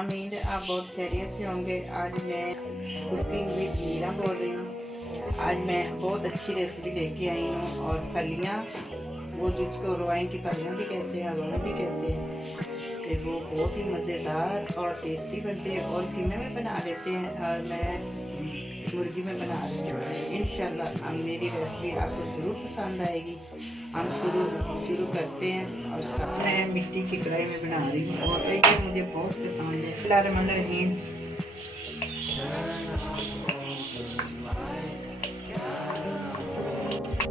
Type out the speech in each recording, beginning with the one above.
उम्मीद है आप बहुत खैरियत से होंगे। आज मैं कुकिंग विद मीरा बोल रही हूँ। आज मैं बहुत अच्छी रेसिपी लेके आई हूँ। और फलियाँ, वो जिसको रोआइन की फलियाँ भी कहते हैं, रोए भी कहते हैं, कि वो बहुत ही मज़ेदार और टेस्टी बनते हैं और कीमे में बना लेते हैं। और मैं मुर्गी में बना रही हूँ। इंशाल्लाह मेरी रेसिपी आपको ज़रूर पसंद आएगी। हम शुरू करते हैं। और मैं मिट्टी की कढ़ाई में बना रही हूँ और ये मुझे बहुत पसंद है। बिस्मिल्लाहिर्रहमानिर्रहीम।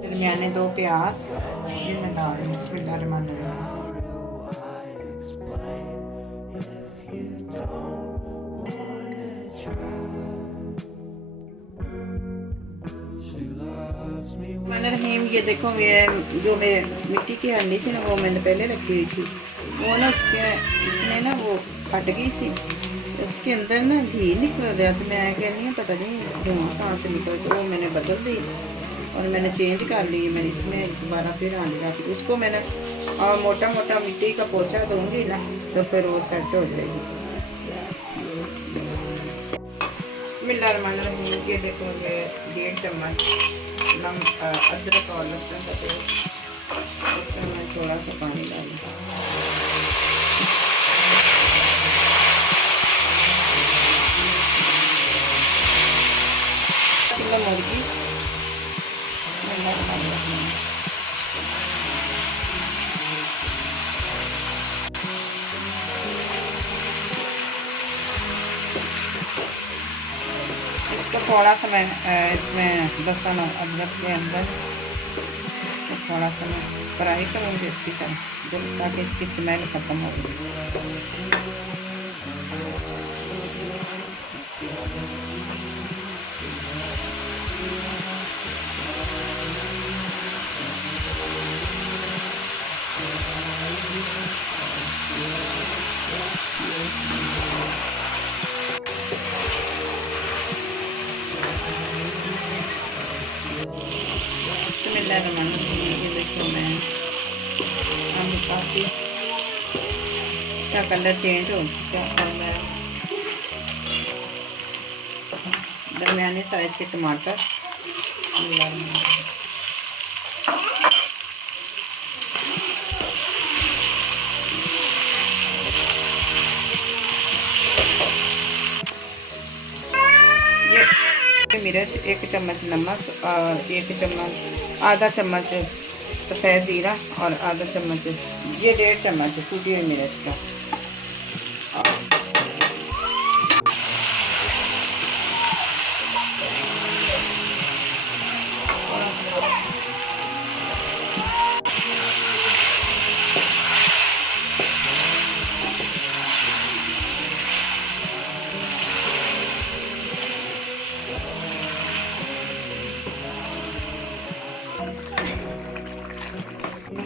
दरमियाने 2 प्याज ये मैं डाल रही हूँ। बिस्मिल्लाहिर्रहमानिर्रहीम। रहीम, ये देखो, ये जो मेरे मिट्टी की हंडी थी ना, वो मैंने पहले रखी हुई थी। वो ना इसमें ना वो फट गई थी। उसके अंदर ना घी निकल रहा था। मैं कह रही हूँ पता नहीं धुआं कहाँ से निकल, तो वो मैंने बदल दी और मैंने चेंज कर ली। मैंने इसमें दोबारा फिर हांडी रखी। उसको मैंने मोटा मोटा मिट्टी का पोछा दूंगी ना, तो फिर वो सेट हो जाएगी। बिस्मिल्लाहिर्रहमानिर्रहीम। ये देखो, ये 1.5 चम्मच अदरक और लहसुन का पेस्ट। उसमें मैं थोड़ा सा पानी डालूँगा। किलो मुर्गी इसको थोड़ा सा मैं इसमें लहसुन अदरक के अंदर थोड़ा सा मैं फ्राई करूँगी अच्छी तरह, जब ताकि इसकी स्मेल ख़त्म हो जाए। ये देखो, मैं हम काफ़ी का कलर चेंज हो चुका है। और मैं दरमियाने साइज के टमाटर मिर्च, 1 चम्मच नमक और 1 चम्मच आधा चम्मच सफ़ेद ज़ीरा और आधा चम्मच ये 1.5 चम्मच सूखी हुई मिर्च का।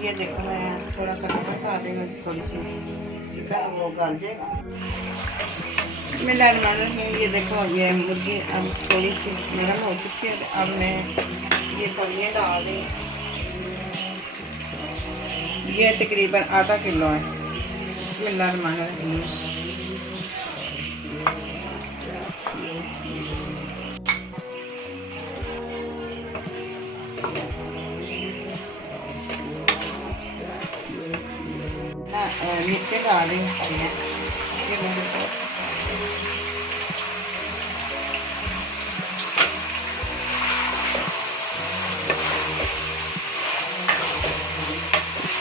ये देखो, मैं थोड़ा सा नमक डाल रही हूँ, थोड़ी सी चिकन वो गल जाएगा। बिस्मिल्लाहिर्रहमानिर्रहीम। ये देखो, ये मुर्गी अब थोड़ी सी नरम हो चुकी है। अब मैं ये फलियाँ डाल रही हूँ। ये तकरीबन आधा किलो है। बिस्मिल्लाहिर्रहमानिर्रहीम। मिर्चें डाल रही हूँ फलियाँ। ये मेरे को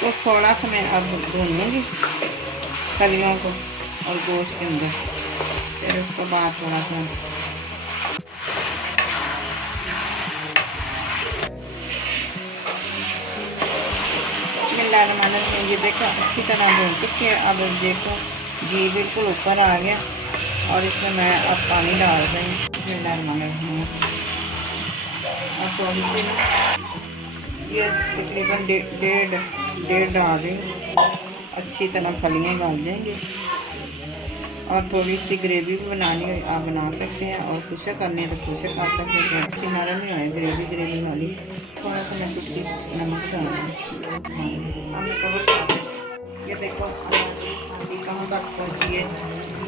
तो थोड़ा सा मैं अब भूनूंगी फलियों को और गोश्त के अंदर। फिर उसके बाद थोड़ा सा ये देखो अच्छी तरह भून चुकी है। अब देखो घी बिल्कुल ऊपर आ गया और इसमें मैं अब पानी डाल रही हूँ। और थोड़ी सी ये तकरीबन डेढ़ डाल रही हूँ। अच्छी तरह फलियाँ गल जाएंगी। और थोड़ी सी ग्रेवी भी बनानी हो आप बना सकते हैं, और कुछ करनी है तो कुछ कर सकते हैं। अच्छी नरम ही है ग्रेवी वाली। थोड़ा सा मैं कुछ नमक डालूँगी। ये देखो कहाँ तक पहुँची है।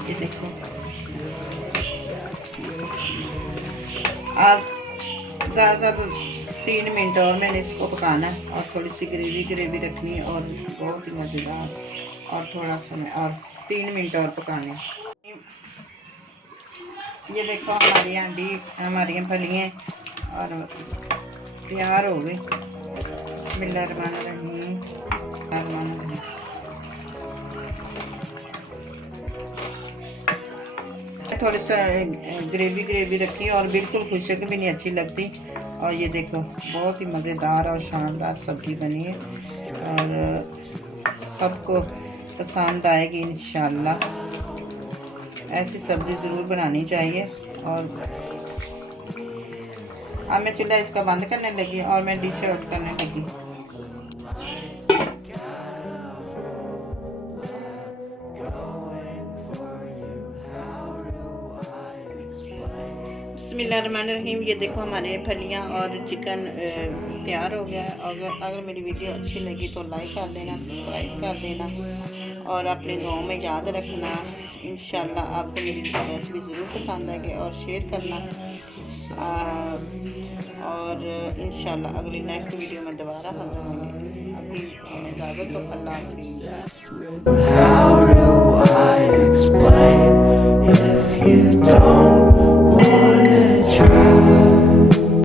ये देखो, अब ज़्यादा 3 मिनट और मैंने इसको पकाना है और थोड़ी सी ग्रेवी रखनी है और बहुत ही मज़ेदार, और थोड़ा समय और 3 मिनट और पकाने। ये देखो हमारी फलियाँ और तैयार हो गई। बिस्मिल्लाहिर्रहमानिर्रहीम। थोड़ी सा ग्रेवी रखी और बिल्कुल खुशक भी नहीं अच्छी लगती। और ये देखो बहुत ही मज़ेदार और शानदार सब्ज़ी बनी है और सबको पसंद आएगी इंशाल्लाह। ऐसी सब्ज़ी ज़रूर बनानी चाहिए। और अब मैं चूल्हा इसका बंद करने लगी और मैं डिश आउट करने लगी। बिस्मिल्लाहिर्रहमानिर्रहीम। ये देखो हमारे फलियां और चिकन तैयार हो गया है। अगर मेरी वीडियो अच्छी लगी तो लाइक कर देना, सब्सक्राइब कर देना और अपने गाँव में याद रखना। इंशाल्लाह आपको मेरी रेसिपी ज़रूर पसंद आएगी और शेयर करना। और इंशाल्लाह अगली नेक्स्ट वीडियो में दोबारा हाजिर होंगे। अभी इजाज़त दो, अल्लाह हाफ़िज़।